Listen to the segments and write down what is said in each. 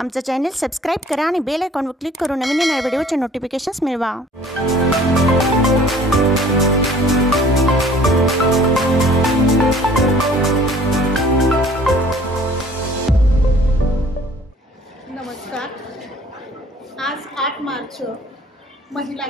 आमचं channel subscribe करा आणि बेल आयकॉनवर क्लिक करून नवीन नवीन व्हिडिओचे नोटिफिकेशन्स मिळवा। नमस्कार। आज 8 मार्च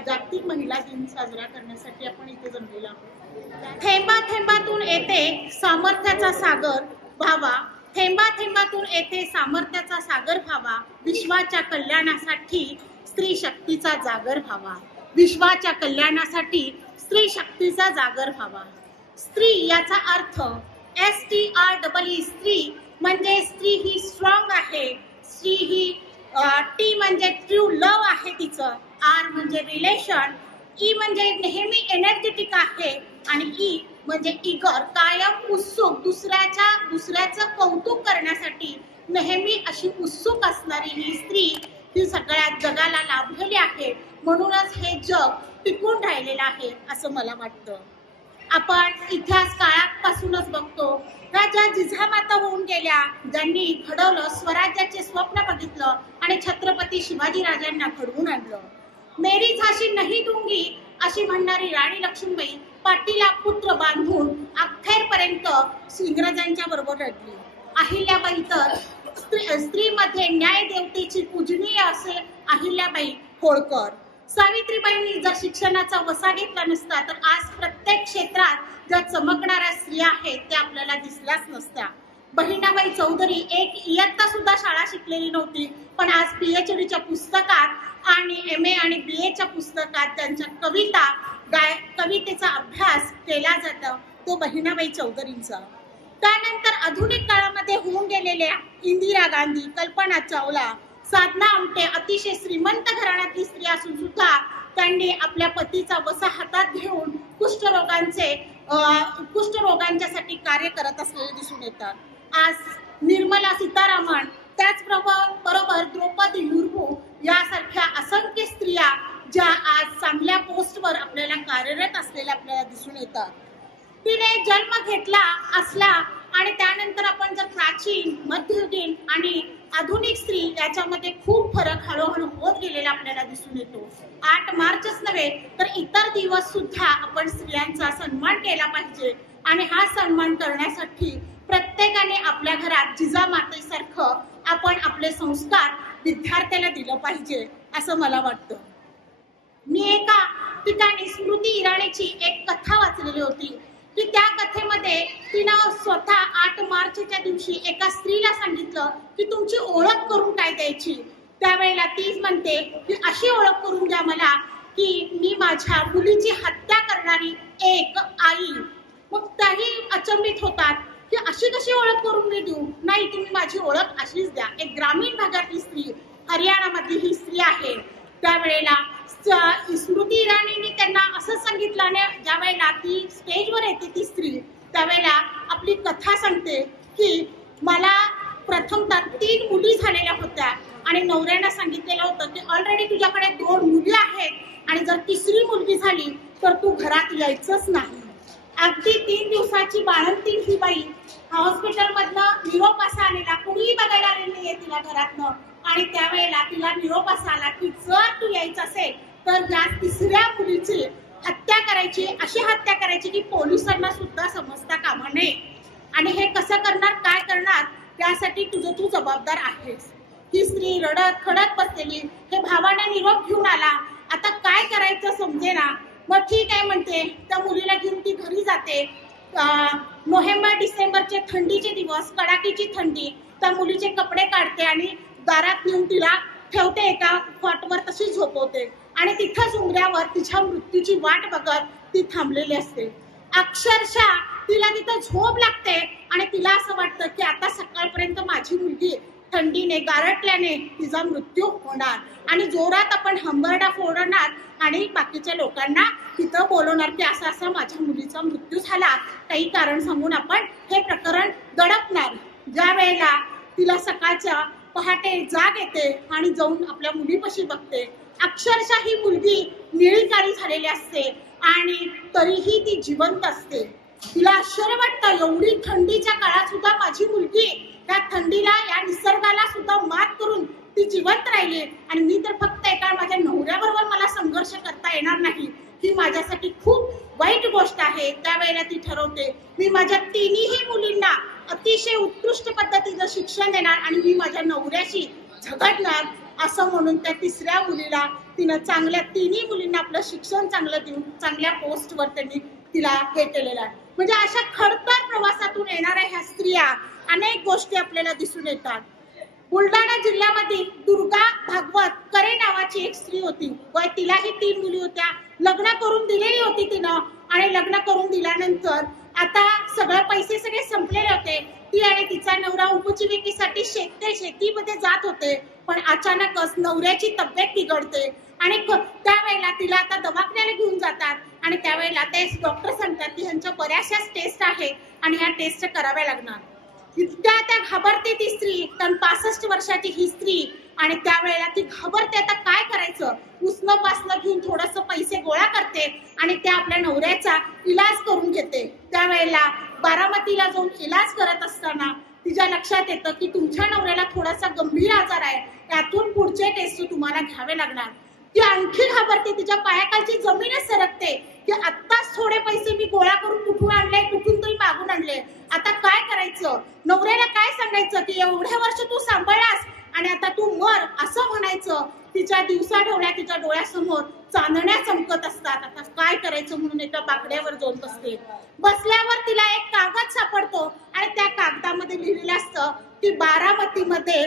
जागतिक महिला दिन साजरा करण्यासाठी आपण इथे जमलेलो आहोत। थेंबा थेंबातून येते सामर्थ्याचा सागर व्हावा, थेंबा थेंबातून येते सामर्थ्याचा सागर व्हावा, विश्वाच्या कल्याणासाठी स्त्री शक्तीचा जागर व्हावा, विश्वाच्या कल्याणासाठी स्त्री शक्तीचा जागर व्हावा। स्त्री याचा अर्थ STREE, स्त्री म्हणजे स्त्री ही स्ट्रॉंग आहे, स्त्री ही T म्हणजे ट्रू लव आहे तिचं, R म्हणजे रिलेशन, E म्हणजे नेहमी एनर्जेटिक आहे आणि E म्हणजे इगर कायम उत्सुक, दुसऱ्याचं कौतुक करण्यासाठी नेहमी अशी उत्सुक असणारी ही स्त्री ही सगळ्या जगाला लाभलेली आहे। म्हणूनच हे जग टिकून राहिलेलं आहे असं मला वाटतं। आपण इतिहास काळापासूनच बघतो, राजा जिजामाता होऊन गेल्या, ज्यांनी घडवलं, स्वराज्याचे स्वप्न बघितलं आणि छत्रपती शिवाजी राजांना घडवून आणलं। मेरी झाशी नाही दूंगी अशी म्हणणारी राणी लक्ष्मीबाई पाठीला पुत्र बांधून अखेरपर्यंत इंग्रजांच्या बरोबर लढली। अहिल्याबाई तर स्त्रीमध्ये न्याय देवतेची पूजनीय असे अहिल्याबाई होळकर। सावित्रीबाईंनी जर शिक्षणाचा वसा घेतला नसता तर आज प्रत्येक क्षेत्रात ज्या चमकणाऱ्या स्त्रिया आहेत त्या आपल्याला दिसल्याच नसत्या। बहिणाबाई चौधरी एक इयत्ता सुद्धा शाळा शिकलेली नव्हती, पण आज PhDच्या पुस्तकात आणि MA आणि BAच्या पुस्तकात त्यांच्या कवितेचा अभ्यास केला जातो, तो बहिणाबाई चौधरींचा। त्यानंतर आधुनिक काळामध्ये होऊन गेलेल्या इंदिरा गांधी, कल्पना चावला, साधना आमटे अतिशय श्रीमंत घराण्यातली स्त्री असून सुद्धा त्यांनी आपल्या पतीचा वसा हातात घेऊन कुष्ठरोगांच्यासाठी कार्य करत असलेले दिसून येतात। आज निर्मला सीतारामन, त्याचबरोबर द्रौपदी मुर्मू यासारख्या असंख्य स्त्रिया ज्या आज चांगल्या पोस्टवर आपल्याला कार्यरत असलेल्या आपल्याला दिसून येतात। तिने जन्म घेतला असला आणि त्यानंतर आपण जर प्राचीन, मध्ययुगीन आणि आधुनिक स्त्री याच्यामध्ये खूप फरक हळूहळू होत गेलेला आपल्याला दिसून येतो। 8 मार्चच नव्हे तर इतर दिवस सुद्धा आपण स्त्रियांचा सन्मान केला पाहिजे आणि हा सन्मान करण्यासाठी प्रत्येकाने आपल्या घरात जिजामातेसारखं आपण आपले संस्कार विद्यार्थ्याला दिलं पाहिजे असं मला वाटतं। मी एका ठिकाणी स्मृती इराणीची एक कथा वाचलेली होती की त्या कथेमध्ये तिनं स्वतः 8 मार्चच्या दिवशी एका स्त्रीला सांगितलं की तुमची ओळख करून काय द्यायची। त्यावेळेला ती म्हणते की अशी ओळख करून द्या मला की मी माझ्या मुलीची हत्या करणारी एक आई। मग त्याही अचंबित होतात की अशी कशी ओळख करून मी देऊ, नाही तुम्ही माझी ओळख अशीच द्या। एक ग्रामीण भागातली स्त्री, हरियाणामधली ही स्त्री आहे। त्यावेळेला स्मृती इराणीने त्यांना असं सांगितलं आणि ज्या वेळेला ती स्टेजवर येते ती स्त्री त्यावेळेला आपली कथा सांगते की मला प्रथमतः 3 मुली झालेल्या होत्या आणि नवऱ्यानं सांगितलेलं होतं की ऑलरेडी तुझ्याकडे 2 मुली आहेत आणि जर तिसरी मुलगी झाली तर तू घरात यायचंच नाही। अगदी 3 दिवसाची बाळंतीण ही बाई हॉस्पिटलमधनं निरोप असा आलेला, कुणीही बघायला आलेलं नाहीये तिला घरातनं, आणि त्यावेळेला तिला निरोप असा आला की जर तू यायचं असेल तर या तिसऱ्या मुलीची हत्या करायची, अशी हत्या करायची की पोलिसांना सुद्धा समजता कामा नये। आणि हे कसं करणार, काय करणार, त्यासाठी तू जबाबदार आहेस। ही स्त्री रडत खडत बसलेली, हे भावाने निरोप घेऊन आला, आता काय करायचं समजेना। मग ठीक आहे म्हणते, त्या मुलीला घेऊन ती घरी जाते। नोव्हेंबर डिसेंबरचे थंडीचे दिवस, कडाकीची थंडी, त्या मुलीचे कपडे काढते आणि दारात नेऊन तिला ठेवते, एका कॉटवर तशी झोपवते आणि तिथंच उंबऱ्यावर तिच्या मृत्यूची वाट बघत ती थांबलेली असते। अक्षरशः तिला तिथं झोप लागते आणि तिला असं वाटतं की आता सकाळपर्यंत माझी मुलगी थंडीने गारटल्याने तिचा मृत्यू होणार आणि जोरात आपण हंबरडा फोडणार आणि बाकीच्या लोकांना तिथं बोलवणार की असं असं माझ्या मुलीचा मृत्यू झाला, काही कारण सांगून आपण हे प्रकरण दडपणार। ज्या वेळेला तिला सकाळच्या पहाटे जाग येते आणि जाऊन आपल्या मुलीपाशी बघते, अक्षरशः ही मुलगी निळी काळी झालेली असते आणि तरीही ती जिवंत असते। तिला आश्चर्य वाटतं, एवढी थंडीच्या काळात सुद्धा माझी मुलगी त्या थंडीला, या निसर्गाला सुद्धा मात करून जिवंत राहिली आणि मी तर फक्त एका माझ्या नवऱ्याबरोबर मला संघर्ष करता येणार नाही ही माझ्यासाठी खूप वाईट गोष्ट आहे. त्यावेळेला ती ठरवते मी माझ्या तिन्ही मुलींना अतिशय उत्कृष्ट पद्धतीचं शिक्षण देणार आणि मी माझ्या नवऱ्याशी झगडणार असं म्हणून त्या तिसऱ्या मुलीला तिनं तिन्ही मुलींना आपलं शिक्षण चांगलं देऊन चांगल्या पोस्टवर त्यांनी तिला हे केलेलं आहे. म्हणजे अशा खडतर प्रवासातून येणाऱ्या ह्या स्त्रिया अनेक गोष्टी आपल्याला दिसून येतात. बुलढाणा जिल्ह्यामध्ये दुर्गा भागवत करे नावाची एक स्त्री होती व तिलाही 3 मुली होत्या. लग्न करून दिलेली होती तिनं आणि लग्न करून दिल्यानंतर आता सगळे पैसे सगळे संपलेले होते. ती आणि तिचा नवरा उपजीविकेसाठी शेतीमध्ये जात होते. पण अचानकच नवऱ्याची तब्येत बिघडते आणि त्यावेळेला तिला आता दवाखान्याला घेऊन जातात आणि त्यावेळेला ते डॉक्टर सांगतात की ह्यांच्या बऱ्याचशा टेस्ट आहेत आणि ह्या टेस्ट कराव्या लागणार. इतक्या त्या घाबरते ती स्त्री, तर 65 वर्षाची ही स्त्री आणि त्यावेळेला ती घाबरते. आता काय करायचं, उसनं पासनं घेऊन थोडस पैसे गोळा करते आणि त्या आपल्या नवऱ्याचा इलाज करून घेते. त्यावेळेला बारामतीला जाऊन इलाज करत असताना तिच्या लक्षात येतं की तुमच्या नवऱ्याला थोडासा गंभीर आजार आहे, त्यातून पुढचे टेस्ट तुम्हाला घ्यावे लागणार. ती आणखी घाबरते, तिच्या पायाखालची जमीनच सरकते की आत्ताच थोडे पैसे मी गोळा करून कुठून आणले, कुठून तरी मागून आणले, आता काय करायचं. नवऱ्याला काय सांगायचं की एवढे वर्ष तू सांभाळलास आणि आता तू मर असं म्हणायचं. तिच्या दिवसा ढवळ्या तिच्या डोळ्यासमोर चांदण्या चमकत असतात. आता काय करायचं म्हणून एका बाकड्यावर जाऊन बसते. बसल्यावर तिला एक कागद सापडतो आणि त्या कागदामध्ये लिहिलेलं असतं की बारामतीमध्ये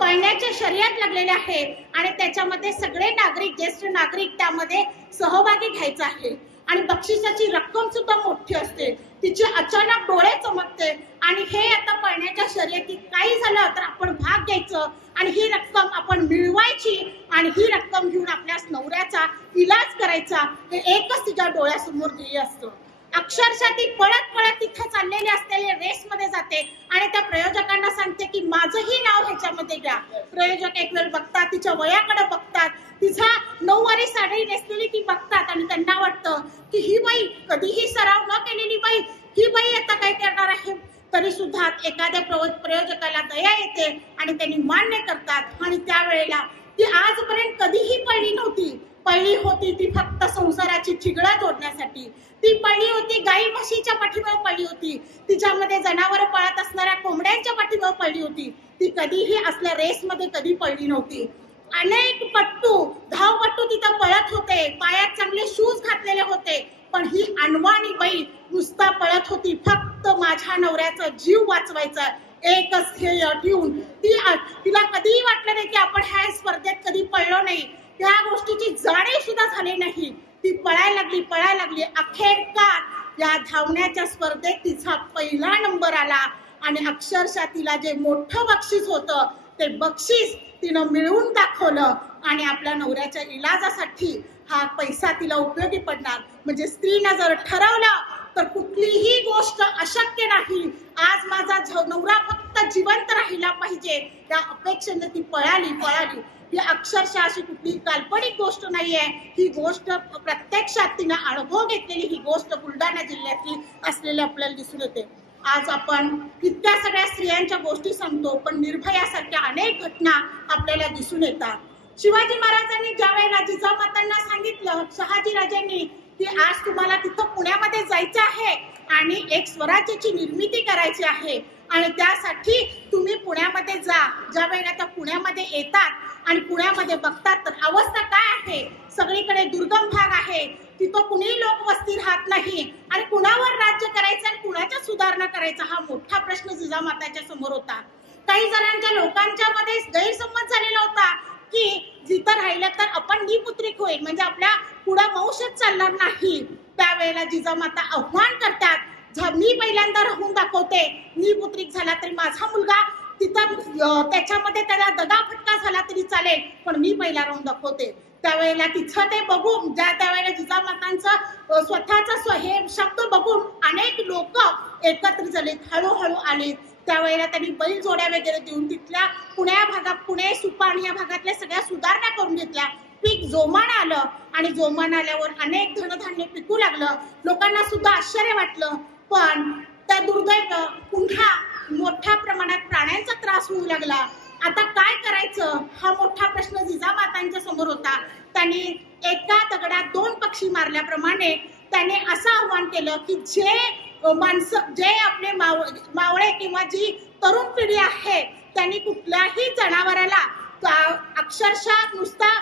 पळण्याचे शर्यत लागलेले आहे आणि त्याच्यामध्ये सगळे नागरिक, ज्येष्ठ नागरिक त्यामध्ये सहभागी घ्यायचा आहे आणि बक्षिसाची रक्कम सुद्धा मोठी असते. तिचे अचानक डोळे चमकते आणि हे आता पळण्याच्या शर्यतीत काही झालं तर आपण भाग घ्यायचं आणि ही रक्कम आपण मिळवायची आणि ही रक्कम घेऊन आपल्या नवऱ्याचा इलाज करायचा, हे एकच तिच्या डोळ्यासमोर ध्येय असतं. अक्षरशः ती पळत पळत तिथे चाललेली असलेली रेसमध्ये जाते आणि त्या प्रयोजकांना सांगते की माझंही नाव ह्याच्यामध्ये घ्या. प्रयोजक एक वेळ बघतात, तिच्या वयाकडे बघतात, तिचा 9वारी साडी नेसलेली ती बघतात आणि त्यांना वाटतं की ही बाई कधीही सराव न केलेली बाई, ही बाई आता काय करणार आहे. तरी सुद्धा एखाद्या प्रयोजकाला दया येते आणि त्यांनी मान्य करतात आणि त्यावेळेला ती आजपर्यंत कधीही पळली नव्हती. पळली होती ती फक्त संसाराची ठिगळा जोडण्यासाठी. ती पळली होती गाई म्हशीच्या पाठीमागे पळली होती, तिच्यामध्ये जनावर पळत असणाऱ्या कोंबड्यांच्या पाठीमागे पळली होती. ती कधीही असल्या रेसमध्ये कधी पळली नव्हती. अनेक धावपट्टू तिथं पळत होते, पायात चांगले शूज घातलेले होते, पण ही अनवाणी बाई नुसता पळत होती फक्त माझ्या नवऱ्याचा जीव वाचवायचा एकच ध्येय ठेवून. तिला कधीही वाटलं नाही की आपण ह्या स्पर्धेत कधी पळलो नाही, त्या गोष्टीची जाणीव सुद्धा झाली नाही. ती पळायला लागली. अखेरकार या धावण्याच्या स्पर्धेत तिचा पहिला नंबर आला आणि अक्षरशः तिला जे मोठं बक्षीस होतं ते बक्षीस तिनं मिळवून दाखवलं आणि आपल्या नवऱ्याच्या इलाजासाठी हा पैसा तिला उपयोगी पडणार. म्हणजे स्त्रीनं जर ठरवलं तर कुठलीही गोष्ट अशक्य नाही. आज माझा नवरा फक्त जिवंत राहिला पाहिजे त्या अपेक्षेने ती पळाली. ही अक्षरशः अशी कुठली काल्पनिक गोष्ट नाहीये, ही गोष्ट प्रत्यक्षात तिनं अनुभव घेतलेली ही गोष्ट बुलढाणा जिल्ह्यातली असलेली आपल्याला दिसून येते. आज आपण इतक्या सगळ्या स्त्रियांच्या गोष्टी सांगतो, पण निर्भयासारख्या अनेक घटना आपल्याला दिसून येतात. शिवाजी महाराजांनी ज्या वेळेला जिजामातांना सांगितलं, शहाजीराजांनी की आज तुम्हाला तिथं पुण्यामध्ये जायचं आहे आणि एक स्वराज्याची निर्मिती करायची आहे आणि त्यासाठी तुम्ही पुण्यामध्ये जा. ज्या वेळेला त्या पुण्यामध्ये येतात आणि पुण्यामध्ये बघतात तर अवस्था काय आहे, सगळीकडे दुर्गम भाग आहे, तिथं कुणीही लोक वस्ती राहत नाही आणि कुणावर राज्य करायचं आणि कुणाच्या सुधारणा करायचा हा मोठा प्रश्न जिजामाताच्या समोर होता. काही जणांच्या लोकांच्या मध्ये गैरसमज झालेला होता की जिथं राहिलं तर आपण निपुत्रिक होईल, म्हणजे आपल्या पुढे वंशच चालणार नाही. त्यावेळेला जिजामाता आव्हान करतात, मी पहिल्यांदा राहून दाखवते, निपुत्रिक झाला तरी माझा मुलगा तिथं त्याच्यामध्ये त्याला दगाफटका झाला तरी चालेल, पण मी पहिला राहून दाखवते. त्यावेळेला तिथं ते बघून त्यावेळेला जिजामातांचं स्वतःचा हे शब्द बघून अनेक लोक एकत्र झाले, हळूहळू आले. त्यावेळेला त्यांनी बैल जोड्या वगैरे देऊन तिथल्या पुणे सुपाण या भागातल्या सगळ्या सुधारणा करून घेतल्या. पीक जोमानं आलं आणि जोमानं आल्यावर अनेक धनधान्य पिकू लागलं. लोकांना सुद्धा आश्चर्य वाटलं, पण त्या दुर्दैव पुन्हा मोठ्या प्रमाणात प्राण्यांचा त्रास होऊ लागला. आता काय करायचं हा मोठा प्रश्न जिजामातांच्या समोर होता. त्यांनी एका दगडात 2 पक्षी मारल्याप्रमाणे त्याने असं आव्हान केलं की जे माणसं, जे आपले मावळे किंवा जी तरुण पिढी आहे, त्यांनी कुठल्याही जनावराला अक्षरशः नुसता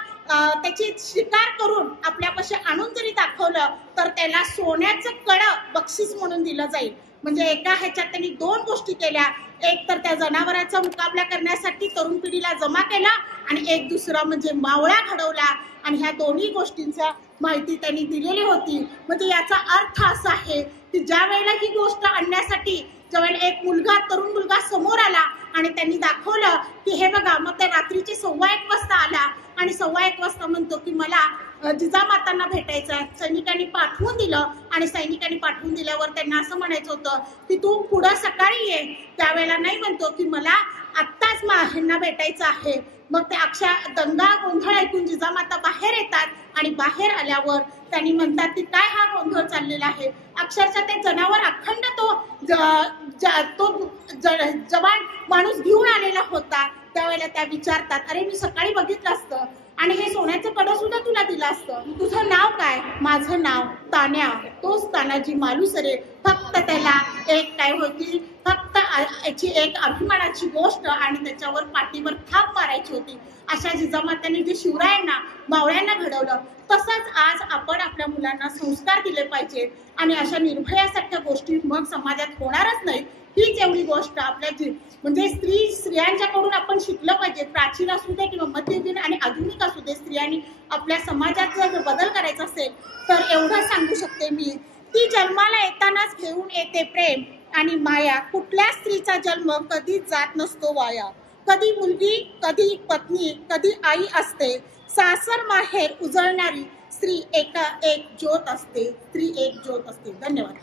त्याची शिकार करून आपल्यापाशी आणून जरी दाखवलं तर त्याला सोन्याचं कळं बक्षीस म्हणून दिलं जाईल. म्हणजे एका ह्याच्यात त्यांनी 2 गोष्टी केल्या. एक तर त्या जनावरांचा मुकाबला करण्यासाठी तरुण पिढीला जमा केला आणि एक दुसरा म्हणजे मावळा घडवला आणि ह्या दोन्ही गोष्टींचा माहिती त्यांनी दिलेली होती. म्हणजे याचा अर्थ असा आहे की ज्या वेळेला ही गोष्ट आणण्यासाठी ज्यावेळेला एक तरुण मुलगा समोर आला आणि त्यांनी दाखवलं की हे बघा, मग ते रात्रीचे 1:15 वाजता आला आणि 1:15 वाजता म्हणतो की मला जिजामातांना भेटायचं. सैनिकांनी पाठवून दिलं आणि सैनिकांनी पाठवून दिल्यावर त्यांना असं म्हणायचं होतं की तू पुढं सकाळी ये. त्यावेळेला नाही, म्हणतो की मला आत्ताच ह्यांना भेटायचं आहे. मग ते अक्षर दंगा गोंधळ ऐकून जिजामाता बाहेर येतात आणि बाहेर आल्यावर त्यांनी म्हणतात की काय हा गोंधळ चाललेला आहे. अक्षरशः ते जनावर अखंड तो जवान माणूस घेऊन आलेला होता. त्यावेळेला त्या विचारतात, अरे मी सकाळी बघितलं असतं आणि हे सोन्याचं कडं सुद्धा तुला दिलं असतं. तुझं नाव काय? माझं नाव तान्या. तोच तानाजी मालुसरे. फक्त त्याला एक काय होती, फक्त याची एक अभिमानाची गोष्ट आणि त्याच्यावर पाठीवर थाप मारायची होती. अशा जिजामातांनी जे शिवरायांना मावळ्यांना घडवलं, तसंच आज आपण आपल्या मुलांना संस्कार दिले पाहिजेत आणि अशा निर्भयासारख्या गोष्टी मग समाजात होणारच नाही. हीच एवढी गोष्ट आपल्या म्हणजे स्त्रियांच्याकडून आपण शिकलं पाहिजे. प्राचीन असू दे किंवा मध्ययुगीन आणि आधुनिक असू दे, स्त्रियांनी आपल्या समाजात जर बदल करायचा असेल तर एवढं सांगू शकते मी, ती जन्माला येतानाच घेऊन येते प्रेम आणि माया. कुठल्या स्त्रीचा जन्म कधीच जात नसतो वाया. कधी मुलगी, कधी पत्नी, कधी आई असते. सासर माहेर उजळणारी स्त्री एक ज्योत असते. धन्यवाद.